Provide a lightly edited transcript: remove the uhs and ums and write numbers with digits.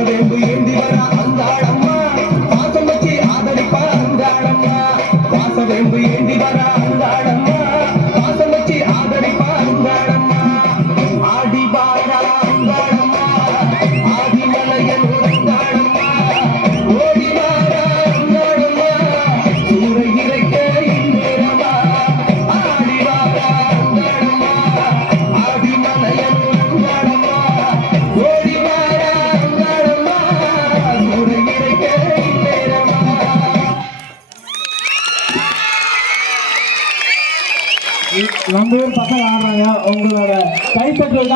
வாசவேம்பு ஏந்தி வரா அங்காளம்மா வாசம் வச்சு ஆதரிப்பா அங்காளம்மா வாசவேம்பு ஏந்தி வரா அங்காளம்மா வாசம் வச்சு ஆதரிப்பா அங்காளம்மா ஆடி வாரா அங்காளம்மா ஆதிமலையன் அங்காளம்மா ஓடி வாரா அங்காளம்மா சூரை இறைக்க இந்நேரமா ஆடி வாரா அங்காளம்மா ஆதிமலையன் அங்காளம்மா ஓடி வாரா அங்காளம்மா சூரை இறைக்க இந்நேரமா. நம்ம ஊர் பசங்க ஆடுறாங்க. உங்களோட கைத்தட்டல் தான்